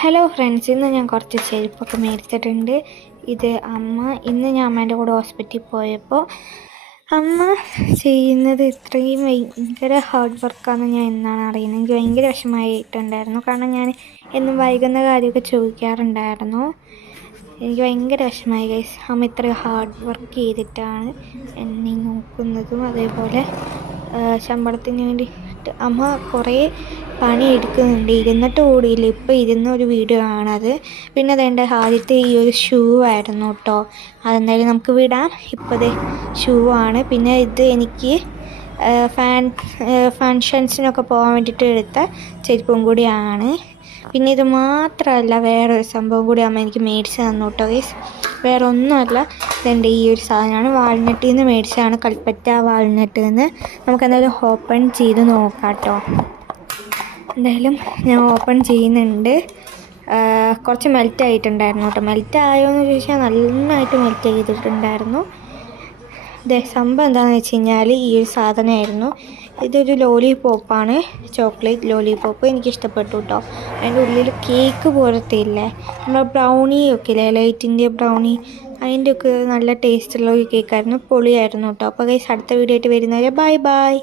Hello friends, ഇന്ന് ഞാൻ കുറച്ച് ചെരുപ്പൊക്കെ മേടിച്ചിട്ടുണ്ട്. ഇത് ഇന്ന് ഞാൻ അമ്മേൻ്റെ കൂടെ ഹോസ്പിറ്റലിൽ പോയപ്പോൾ അമ്മ ചെയ്യുന്നത് ഇത്രയും ഭയങ്കര ഹാർഡ് വർക്കാണെന്ന് ഞാൻ എന്നാണ് അറിയുന്നത്. എനിക്ക് ഭയങ്കര വിഷമമായിട്ടുണ്ടായിരുന്നു. കാരണം ഞാൻ എന്നും വൈകുന്ന കാര്യമൊക്കെ ചോദിക്കാറുണ്ടായിരുന്നു. എനിക്ക് ഭയങ്കര വിഷമമായി ഗൈസ്. അമ്മ ഇത്രയും ഹാർഡ് വർക്ക് ചെയ്തിട്ടാണ് എന്നെ നോക്കുന്നതും അതേപോലെ ശമ്പളത്തിന് വേണ്ടിയിട്ട് അമ്മ കുറേ പണി എടുക്കുന്നുണ്ട്. ഇരുന്നിട്ട് കൂടിയില്ല. ഇപ്പോൾ ഇരുന്നൊരു വീഡിയോ ആണത്. പിന്നെ അതെൻ്റെ ആദ്യത്തെ ഈ ഒരു ഷൂ ആയിരുന്നു കേട്ടോ. അതെന്തായാലും നമുക്ക് വിടാം. ഇപ്പോൾ ഷൂ ആണ്. പിന്നെ ഇത് എനിക്ക് ഫങ്ഷൻസിനൊക്കെ പോകാൻ വേണ്ടിയിട്ട് എടുത്ത ചെരുപ്പും കൂടിയാണ്. പിന്നെ ഇത് മാത്രമല്ല, വേറൊരു സംഭവം കൂടി അമ്മ എനിക്ക് മേടിച്ച് തന്നു കേട്ടോ ഗൈസ്. വേറെ ഒന്നുമല്ല, ഇതെൻ്റെ ഈ ഒരു സാധനമാണ്. വാൾനട്ടിൽ നിന്ന് മേടിച്ചതാണ്, കൽപ്പറ്റ വാൾനട്ടിൽ നിന്ന്. നമുക്കെന്തായാലും ഓപ്പൺ ചെയ്ത് നോക്കാം കേട്ടോ. എന്തായാലും ഞാൻ ഓപ്പൺ ചെയ്യുന്നുണ്ട്. കുറച്ച് മെൽറ്റ് ആയിട്ടുണ്ടായിരുന്നു കേട്ടോ. മെൽറ്റ് ആയോ എന്ന് ചോദിച്ചാൽ നന്നായിട്ട് മെൽറ്റ് ചെയ്തിട്ടുണ്ടായിരുന്നു. സംഭവം എന്താണെന്ന് വെച്ച് കഴിഞ്ഞാൽ ഈ ഒരു സാധനമായിരുന്നു. ഇതൊരു ലോലിപോപ്പാണ്, ചോക്ലേറ്റ് ലോലിപോപ്പ്. എനിക്കിഷ്ടപ്പെട്ടു കേട്ടോ. അതിൻ്റെ ഉള്ളിൽ കേക്ക് പോലത്തെ ഇല്ലേ, നമ്മൾ ബ്രൗണി ഒക്കെ ഇല്ലേ, ലൈറ്റിൻ്റെ ബ്രൗണി, അതിൻ്റെ ഒക്കെ നല്ല ടേസ്റ്റുള്ള ഒരു കേക്കായിരുന്നു. പൊളിയായിരുന്നു കേട്ടോ. അപ്പോൾ ഗൈസ്, അടുത്ത വീഡിയോ ആയിട്ട് വരുന്നവരെ ബൈ ബൈ.